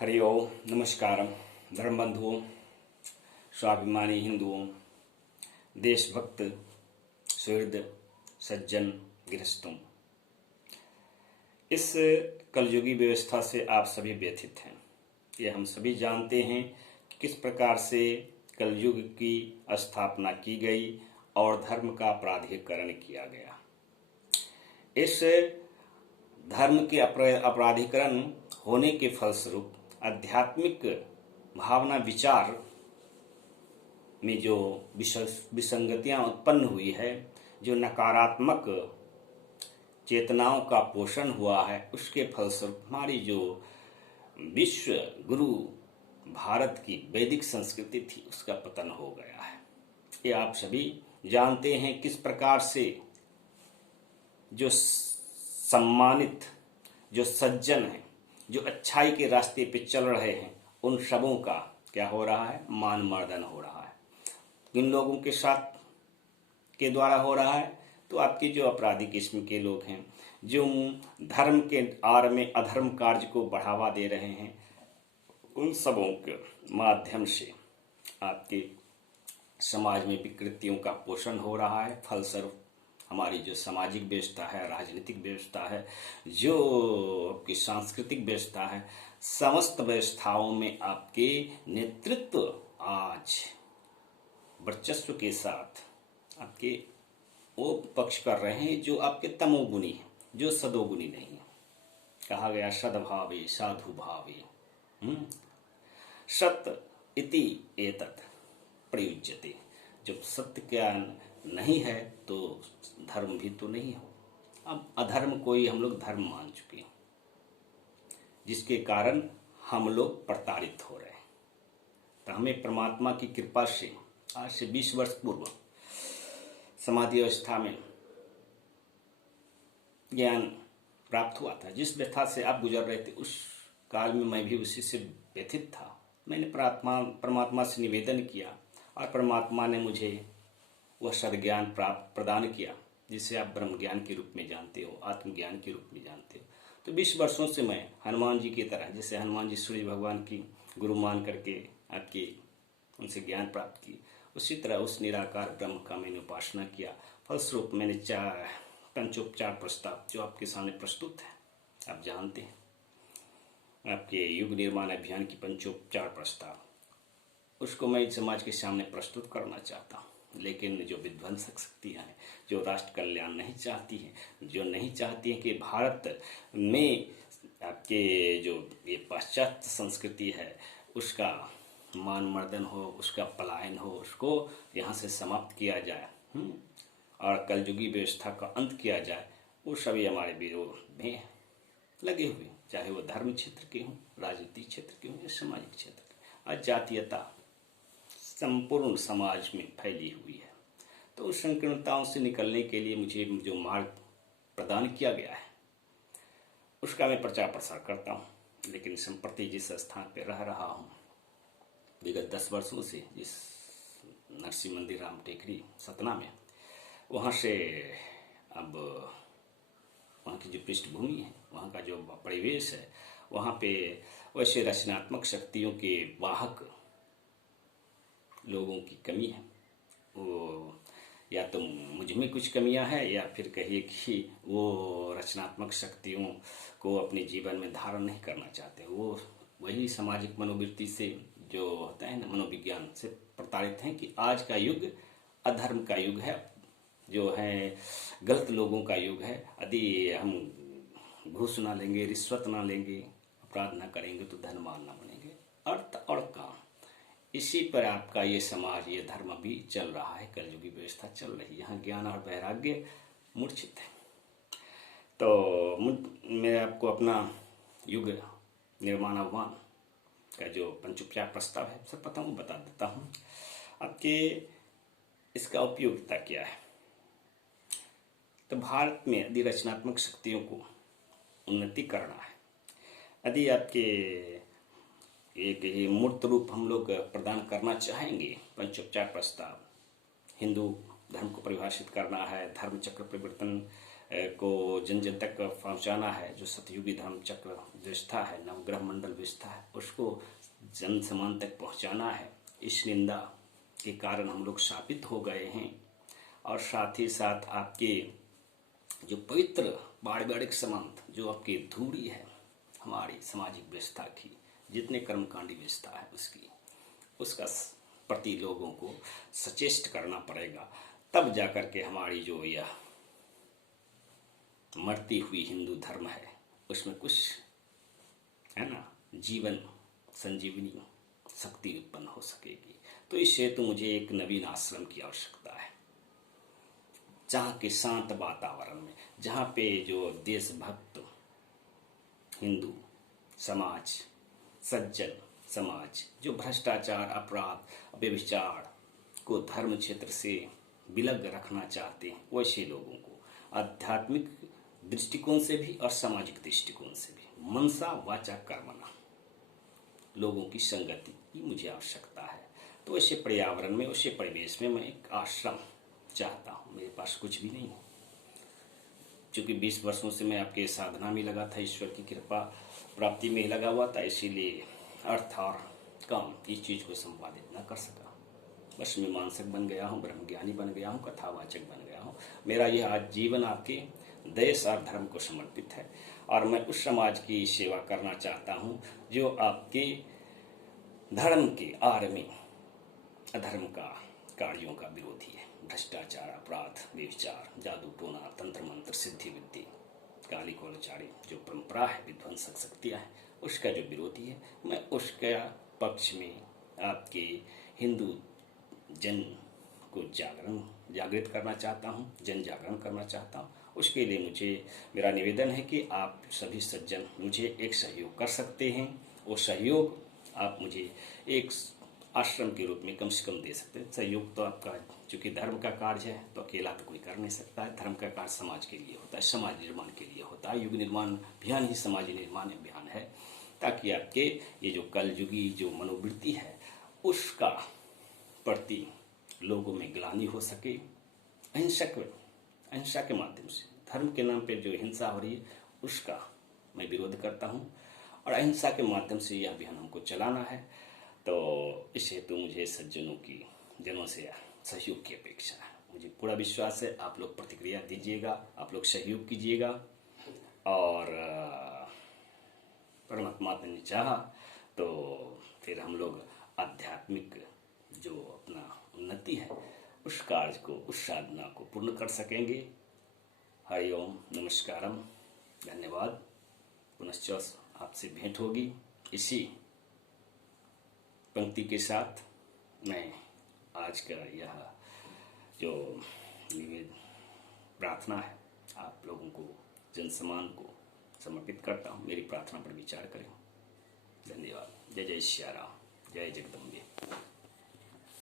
हरि ओम नमस्कारम धर्म बंधुओं, स्वाभिमानी हिंदुओं, देशभक्त सुहृद सज्जन गृहस्थों, इस कलयुगी व्यवस्था से आप सभी व्यथित हैं। ये हम सभी जानते हैं कि किस प्रकार से कलयुग की स्थापना की गई और धर्म का अपराधीकरण किया गया। इस धर्म के अपराधीकरण होने के फलस्वरूप आध्यात्मिक भावना विचार में जो विसंगतियां उत्पन्न हुई है, जो नकारात्मक चेतनाओं का पोषण हुआ है, उसके फलस्वरूप हमारी जो विश्व गुरु भारत की वैदिक संस्कृति थी उसका पतन हो गया है। ये आप सभी जानते हैं किस प्रकार से जो सम्मानित, जो सज्जन हैं, जो अच्छाई के रास्ते पे चल रहे हैं, उन सबों का क्या हो रहा है, मान मर्दन हो रहा है। किन लोगों के साथ के द्वारा हो रहा है, तो आपके जो अपराधी किस्म के लोग हैं, जो धर्म के आड़ में अधर्म कार्य को बढ़ावा दे रहे हैं, उन सबों के माध्यम से आपके समाज में विकृतियों का पोषण हो रहा है। फलस्वरूप हमारी जो सामाजिक व्यवस्था है, राजनीतिक व्यवस्था है, जो आपकी सांस्कृतिक व्यवस्था है, समस्त व्यवस्थाओं में आपके नेतृत्व आज वर्चस्व के साथ आपके वो पक्ष कर रहे हैं जो आपके तमोगुणी हैं, जो सदोगुणी नहीं है। कहा गया सद्भावे साधु भावे सत्य इति एतत् प्रयुज्यते। जब सत्य ज्ञान नहीं है तो धर्म भी तो नहीं हो। अब अधर्म कोई हम लोग धर्म मान चुके हैं, जिसके कारण हम लोग प्रताड़ित हो रहे हैं। तो हमें परमात्मा की कृपा से आज से 20 वर्ष पूर्व समाधि अवस्था में ज्ञान प्राप्त हुआ था। जिस व्यथा से आप गुजर रहे थे उस काल में मैं भी उसी से व्यथित था। मैंने परमात्मा से निवेदन किया और परमात्मा ने मुझे वह सद्ज्ञान प्रदान किया, जिसे आप ब्रह्म ज्ञान के रूप में जानते हो, आत्मज्ञान के रूप में जानते हो। तो 20 वर्षों से मैं हनुमान जी की तरह, जैसे हनुमान जी सूर्य भगवान की गुरु मान करके आपके उनसे ज्ञान प्राप्त की, उसी तरह उस निराकार ब्रह्म का मैंने उपासना किया। फलस्वरूप मैंने पंचोपचार प्रस्ताव जो आपके सामने प्रस्तुत है, आप जानते हैं, आपके युग निर्माण अभियान की पंचोपचार प्रस्ताव, उसको मैं समाज के सामने प्रस्तुत करना चाहता हूँ। लेकिन जो विध्वंसक शक्तियाँ हैं, जो राष्ट्र कल्याण नहीं चाहती हैं, जो नहीं चाहती हैं कि भारत में आपके जो ये पाश्चात्य संस्कृति है उसका मान मर्दन हो, उसका पलायन हो, उसको यहाँ से समाप्त किया जाए और कलयुगी व्यवस्था का अंत किया जाए, वो सभी हमारे विरोध में लगे हुए, चाहे वो धर्म क्षेत्र के हों, राजनीतिक क्षेत्र के हों या सामाजिक क्षेत्र के। आज जातीयता संपूर्ण समाज में फैली हुई है। तो उस संकीर्णताओं से निकलने के लिए मुझे जो मार्ग प्रदान किया गया है उसका मैं प्रचार प्रसार करता हूँ। लेकिन संप्रति जिस स्थान पर रह रहा हूँ विगत 10 वर्षों से, जिस नरसिंह मंदिर राम टेकरी सतना में, वहाँ से अब वहाँ की जो पृष्ठभूमि है, वहाँ का जो परिवेश है, वहाँ पे वैसे रचनात्मक शक्तियों के वाहक लोगों की कमी है। वो या तो मुझ में कुछ कमियां हैं, या फिर कहिए कि वो रचनात्मक शक्तियों को अपने जीवन में धारण नहीं करना चाहते। वो वही सामाजिक मनोवृत्ति से जो होता है ना, मनोविज्ञान से प्रताड़ित हैं कि आज का युग अधर्म का युग है, जो है गलत लोगों का युग है। यदि हम घूस ना लेंगे, रिश्वत ना लेंगे, अपराध ना करेंगे तो धनवान ना बनेंगे। अर्थ और काम, इसी पर आपका ये समाज, ये धर्म भी चल रहा है, कलयुगी व्यवस्था चल रही है। यहाँ ज्ञान और वैराग्य मूर्छित है। तो मैं आपको अपना युग निर्माण आह्वान का जो पंचोपचार प्रस्ताव है सर्वप्रथम बता देता हूँ। आपके इसका उपयोगिता क्या है। तो भारत में यदि रचनात्मक शक्तियों को उन्नति करना है, यदि आपके एक ही मूर्त रूप हम लोग प्रदान करना चाहेंगे, पंचोपचार प्रस्ताव, हिंदू धर्म को परिभाषित करना है, धर्म चक्र परिवर्तन को जन जन तक पहुंचाना है, जो सतयुगी धर्म चक्र व्यवस्था है, नवग्रह मंडल व्यवस्था है, उसको जन समान तक पहुंचाना है। इस निंदा के कारण हम लोग शापित हो गए हैं। और साथ ही साथ आपके जो पवित्र पारिवारिक संबंध, जो आपकी धूरी है हमारी सामाजिक व्यवस्था की, जितने कर्मकांडी व्यवस्था है उसका प्रति लोगों को सचेष्ट करना पड़ेगा। तब जाकर के हमारी जो यह मरती हुई हिंदू धर्म है उसमें कुछ है ना जीवन संजीवनी शक्ति उत्पन्न हो सकेगी। तो इस हेतु मुझे एक नवीन आश्रम की आवश्यकता है, जहाँ के शांत वातावरण में, जहाँ पे जो देशभक्त हिंदू समाज, सज्जन समाज, जो भ्रष्टाचार, अपराध, व्यभिचार को धर्म क्षेत्र से विलग रखना चाहते हैं, वैसे लोगों को आध्यात्मिक दृष्टिकोण से भी और सामाजिक दृष्टिकोण से भी मनसा वाचा कर्मणा लोगों की संगति की मुझे आवश्यकता है। तो ऐसे पर्यावरण में, वैसे परिवेश में मैं एक आश्रम चाहता हूँ। मेरे पास कुछ भी नहीं है, क्योंकि 20 वर्षों से मैं आपके साधना में लगा था, ईश्वर की कृपा प्राप्ति में लगा हुआ था, इसीलिए अर्थ और काम इस चीज को संपादित न कर सका। बस मैं मानसिक बन गया हूँ, ब्रह्मज्ञानी बन गया हूँ, कथावाचक बन गया हूँ। मेरा यह आज जीवन आपके देश और धर्म को समर्पित है, और मैं उस समाज की सेवा करना चाहता हूँ जो आपके धर्म के आड़ में अधर्म का कार्यों का विरोधी है। भ्रष्टाचार, अपराध, व्यभिचार, जादू टोना, तंत्र मंत्र, सिद्धि विद्या, काली कोलचारी जो परंपरा है, विध्वंसक शक्तियाँ है, उसका जो विरोधी है, मैं उसके पक्ष में आपके हिंदू जन को जागृत करना चाहता हूँ, जन जागरण करना चाहता हूँ। उसके लिए मुझे मेरा निवेदन है कि आप सभी सज्जन मुझे एक सहयोग कर सकते हैं। वो सहयोग आप मुझे एक आश्रम के रूप में कम से कम दे सकते हैं। सहयोग तो आपका, चूंकि धर्म का कार्य है तो अकेला तो कोई कर नहीं सकता है। धर्म का कार्य समाज के लिए होता है, समाज निर्माण के लिए होता है। युग निर्माण अभियान ही समाज निर्माण अभियान है, ताकि आपके ये जो कलयुगी जो मनोवृत्ति है उसका प्रति लोगों में ग्लानि हो सके। अहिंसा के माध्यम से, धर्म के नाम पे जो हिंसा हो रही है उसका मैं विरोध करता हूँ, और अहिंसा के माध्यम से यह अभियान हमको चलाना है। तो इस हेतु मुझे जनों से सहयोग की अपेक्षा है। मुझे पूरा विश्वास है आप लोग प्रतिक्रिया दीजिएगा, आप लोग सहयोग कीजिएगा, और परमात्मा ने चाहा तो फिर हम लोग आध्यात्मिक जो अपना उन्नति है उस कार्य को, उस साधना को पूर्ण कर सकेंगे। हरि ओम, नमस्कारम, धन्यवाद। पुनश्च आपसे भेंट होगी इसी पंक्ति के साथ। मैं आज का यह जो प्रार्थना है आप लोगों को, जनसमान को समर्पित करता हूँ। मेरी प्रार्थना पर विचार करें। धन्यवाद। जय जय श्री राम, जय जगदम्बे।